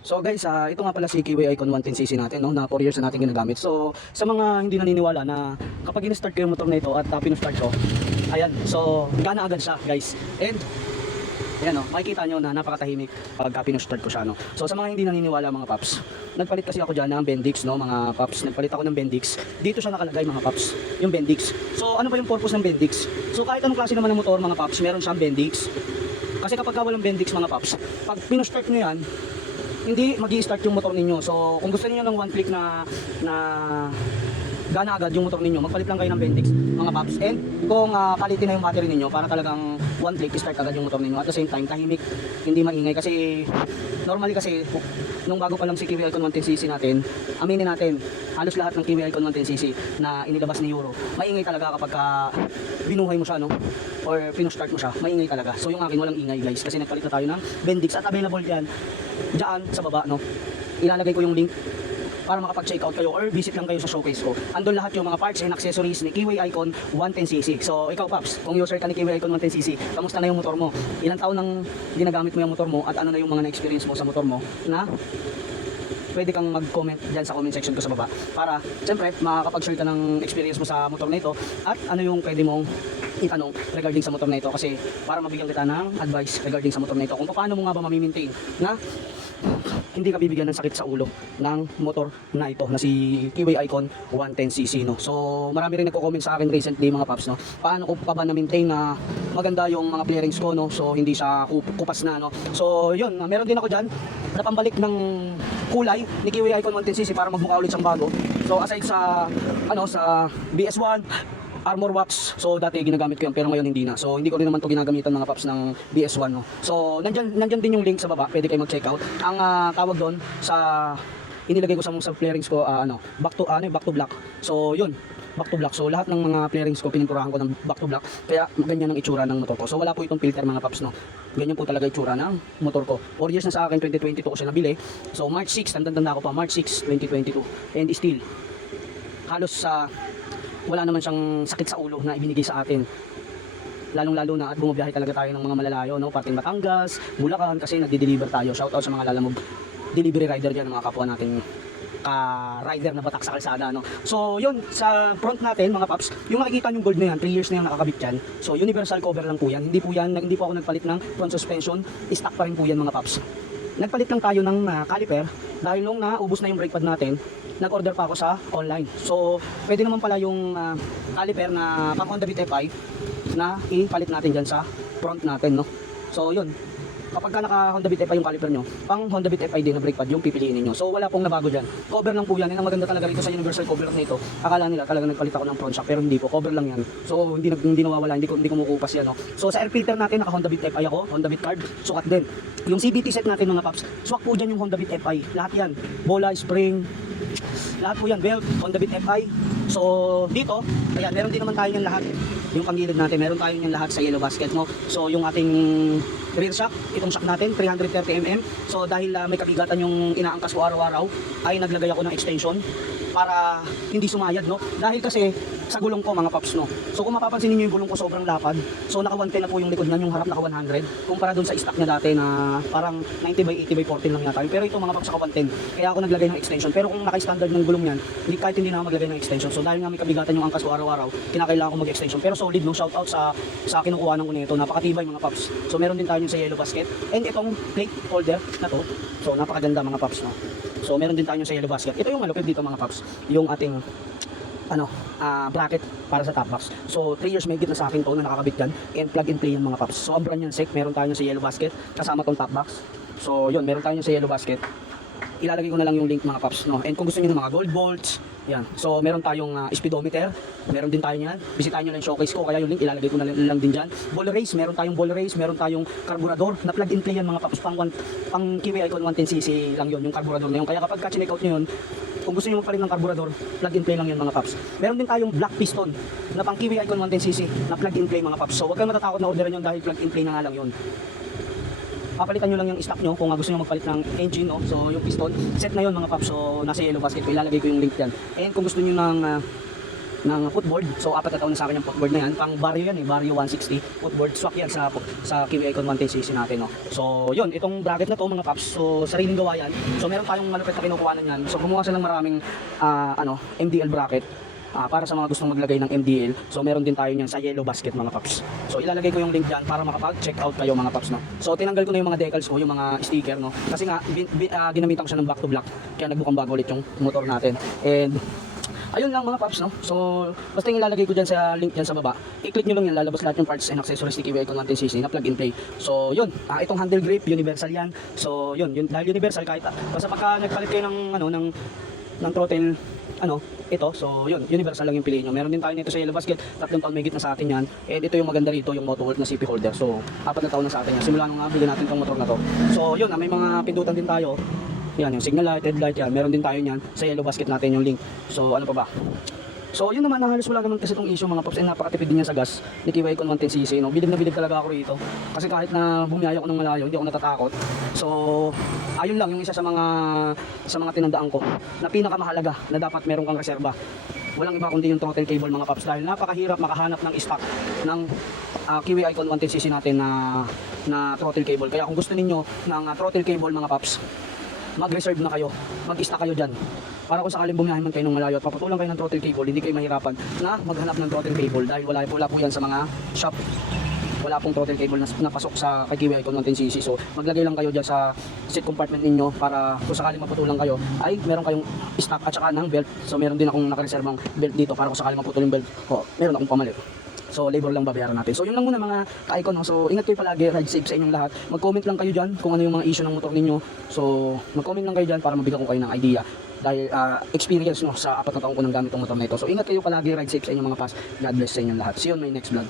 So guys, ito nga pala si Kiwi Icon 110cc natin, no, na 4 years na natin ginagamit. So sa mga hindi naniniwala na kapag in-start ko yung motor na ito at pinu-start ko, ayan, so gana agad siya guys. And ayan, no, makikita nyo na napakatahimik pag pinu-start ko siya, no. So sa mga hindi naniniwala mga paps, nagpalit kasi ako dyan ng Bendix, no, mga paps. Nagpalit ako ng Bendix. Dito siya nakalagay mga paps, yung Bendix. So ano ba yung purpose ng Bendix? So kahit anong klase naman ng motor mga paps, meron siyang Bendix. Kasi kapag walang Bendix mga paps, pag pinu-start nyo yan, hindi magi-start yung motor ninyo. So kung gusto niyo ng one click na gana agad yung motor ninyo, magpalit lang kayo ng Bendix mga paps. And kung palitin na yung battery ninyo para talagang one click start agad yung motor ninyo. At the same time tahimik, hindi maingay. Kasi normally kasi nung bago pa lang si Kiwi Icon 110cc natin, aminin natin, halos lahat ng Kiwi Icon 110cc na inilabas ni Euro, maingay talaga kapag binuhay mo siya, no, or pinu-start mo siya, maingay talaga. So yung akin walang ingay guys, kasi nagpalit na tayo ng Bendix at available yan diyan sa baba, no. Ilalagay ko yung link para makapag-check out kayo or visit lang kayo sa showcase ko. Andun lahat yung mga parts and accessories ni Kiwi Icon 110cc. So ikaw Paps, kung user ka ni Kiwi Icon 110cc, kamusta na yung motor mo? Ilang taon nang ginagamit mo yung motor mo at ano na yung mga na-experience mo sa motor mo na pwede kang mag-comment dyan sa comment section ko sa baba para siyempre makakapag-share ka ng experience mo sa motor na ito at ano yung pwede mong itanong regarding sa motor na ito, kasi para mabigyan kita ng advice regarding sa motor na ito kung paano mo nga ba mamimaintain na hindi ka bibigyan ng sakit sa ulo ng motor na ito na si Kiwi Icon 110cc, no. So marami rin nagko-comment sa akin recently mga paps, no, paano ko pa ba na-maintain na maganda yung mga clearings ko, no, so hindi siya kupas na, no. So yun, meron din ako dyan na pambalik ng kulay ni Kiwi Icon 110cc para magmukha ulit siyang bago. So aside sa sa BS1 Armor Wax, so dati ginagamit ko yan pero ngayon hindi na. So hindi ko rin naman to ginagamitan mga paps ng BS1, no. So nandyan din yung link sa baba, pwede kayo mag-check out. Ang tawag doon sa inilagay ko sa flarings ko, back to black. So yun, back to black. So lahat ng mga flarings ko pininturahan ko ng back to black. Kaya ganyan ang itsura ng motor ko. So wala po itong filter mga paps, no. Ganyan po talaga itsura ng motor ko. 4 years na sa akin, 2022 ko siya nabili. So March 6, tanda ko pa, March 6, 2022. And still halos wala naman siyang sakit sa ulo na ibinigay sa atin. Lalong-lalo na at bumabiyahe talaga tayo ng mga malalayo, no, pating Batangas, Bulacan, kasi nagde-deliver tayo. Shout out sa mga lalamog delivery rider diyan, mga kapwa nating rider na batak sa kalsada, no. So yun, sa front natin mga paps, yung makikita yung gold na yan, 3 years na yan nakakabit yan. So universal cover lang po yan. Hindi po ako nagpalit ng front suspension, stock pa rin po yan mga paps. Nagpalit lang tayo ng caliper dahil nung naubos na yung brake pad natin, nag-order pa ako sa online. So pwede naman pala yung caliper na pang Honda Beat FI na ipalit natin dyan sa front natin, no. So yun, kapag ka naka Honda Beat FI yung caliper nyo, pang Honda Beat FI din na brake pad yung pipiliin niyo. So wala pong nabago dyan, cover lang po yan. Yan ang maganda talaga rito sa universal cover nito. Akala nila talaga nagpalit ako ng front shock, pero hindi po, cover lang yan. So hindi nawawala, hindi kumukupas yan, no. So sa air filter natin, naka Honda Beat FI ako, Honda Beat card, sukat din. Yung CVT set natin mga paps, swak po dyan yung Honda Beat FI, lahat yan, bola, spring, lahat po yan, belt, Honda Beat FI. So dito, ayan, meron din naman tayo yung lahat. Yung panggilid natin, meron tayo yung lahat sa yellow basket, mo. So yung ating rear shock, itong shock natin 330mm. So dahil may kabigatan yung inaangkas ko araw-araw, ay naglagay ako ng extension para hindi sumayad, no. Dahil kasi sa gulong ko mga paps, no. So kung mapapansin niyo yung gulong ko sobrang lapad. So naka 110 na po yung likod niyan, yung harap naka 100. Kumpara dun sa stock niya dati na parang 90/80/14 lang yata. Pero ito mga paps naka 110. Kaya ako naglagay ng extension. Pero kung naka-standard ng gulong niyan, kahit hindi na ako maglagay ng extension. So dahil nga may kabigatan yung angkas ko araw-araw, kinakailangan ko mag-extension. Pero solid, no. Shout out sa kinukuha ng nito. Napakatibay mga paps. So meron din tayo sa yellow basket. And itong plate holder na to, so napakaganda mga paps, no. So meron din tayo sa yellow basket. Ito yung malupit dito mga paps, yung ating bracket para sa top box. So 3 years may na sa akin to na nakakabit yan, and plug and play yan mga paps. So ang brand yan SEC, meron tayo sa yellow basket kasama tong top box. So yun, meron tayo sa yellow basket. Ilalagay ko na lang yung link mga paps, no. And kung gusto niyo ng mga gold bolts, yan. So meron tayong speedometer, meron din tayo niyan. Bisitahin niyo lang yung showcase ko, kaya yung link ilalagay ko na lang din diyan. Ball race, meron tayong ball race, meron tayong carburetor na plug and play yan mga paps, pang Kiwi Icon 110cc lang yun, yung carburetor na yun. Kaya kapag ka-check out niyo yun, kung gusto niyo magpalit ng carburetor, plug and play lang yun mga paps. Meron din tayong black piston na pang Kiwi Icon 110cc na plug and play mga paps. So huwag kayong matatakot na orderin yun dahil plug and play na nga lang yun. Papalitan nyo lang yung stock nyo kung gusto nyo magpalit ng engine, no? So yung piston set na yun mga paps. So nasa yellow basket ko, ilalagay ko yung link dyan. And kung gusto nyo ng ng footboard. So 4 na taon na sa akin yung footboard na yan. Pang Vario yan eh, Vario 160 footboard. Swak yan sa Kiwi Icon 110cc natin, no. So yun, itong bracket na to mga paps, so sariling gawa yan. So meron tayong malupit na kinukuhanan yan. So gumawa sila ng maraming MDL bracket. Para sa mga gustong maglagay ng MDL, so meron din tayo niyan sa Yellow Basket mga paps. So ilalagay ko yung link diyan para makapag-check out kayo mga paps, no. So tinanggal ko na yung mga decals ko, yung mga sticker, no. Kasi nga ginamitan ko siya ng black to black, kaya nagbukang bago ulit yung motor natin. And ayun lang mga paps, no. So basta yung ilalagay ko diyan sa link diyan sa baba. I-click niyo lang yan, lalabas lahat yung parts and accessories ni Kiwi Icon 110cc na plug and play. So yun, itong handle grip universal yan. So yun dahil universal, kahit basta pagka nagpalit kayo ng throttle ito, so yun, universal lang yung piliin nyo. Meron din tayo nito sa Yellow Basket, 3 taon may na sa atin yan. And ito yung maganda rito, yung Moto World na CP holder. So 4 na taon na sa atin yan. Simula nung bili natin tong motor na to. So yun, may mga pindutan din tayo. Yan, yung signal light, headlight yan. Meron din tayo yan sa Yellow Basket natin yung link. So ano pa ba? So yun naman, halos wala naman kasi itong issue mga paps, and napakatipid din yan sa gas ni Kiwi Icon 110cc, no. Bilib na bilib talaga ako rito. Kasi kahit na bumiyaya ako ng malayo, hindi ako natatakot. So ayun lang yung isa sa mga tinandaan ko na pinakamahalaga na dapat meron kang reserba. Walang iba kundi yung throttle cable mga paps, dahil napakahirap makahanap ng stock ng Kiwi Icon 110cc natin na throttle cable. Kaya kung gusto niyo ng throttle cable mga paps, mag-reserve na kayo, mag-stock kayo dyan. Para kung sakaling bumiyahe man kayo ng malayo at paputulan kayo ng throttle cable, hindi kayo mahirapan na maghanap ng throttle cable, dahil wala po yan sa mga shop. Wala pong throttle cable na napasok sa kay Kiwi Icon 110cc. So maglagay lang kayo dyan sa seat compartment ninyo para kung sakaling maputulan kayo ay meron kayong stock at saka ng belt. So meron din akong nakareserbang belt dito para kung sakaling maputol yung belt, meron akong pamalit. So labor lang babayaran natin. So yun lang muna mga ka-icon, no? So ingat kayo palagi, ride safe sa inyong lahat. Mag-comment lang kayo dyan kung ano yung mga issue ng motor ninyo. So mag-comment lang kayo dyan para mabigyan ko kayo ng idea. Dahil experience, no, sa 4 na taon ko nang gamit ang motor na ito. So ingat kayo palagi, ride safe sa inyong mga pass. God bless sa inyong lahat. See you on my next vlog.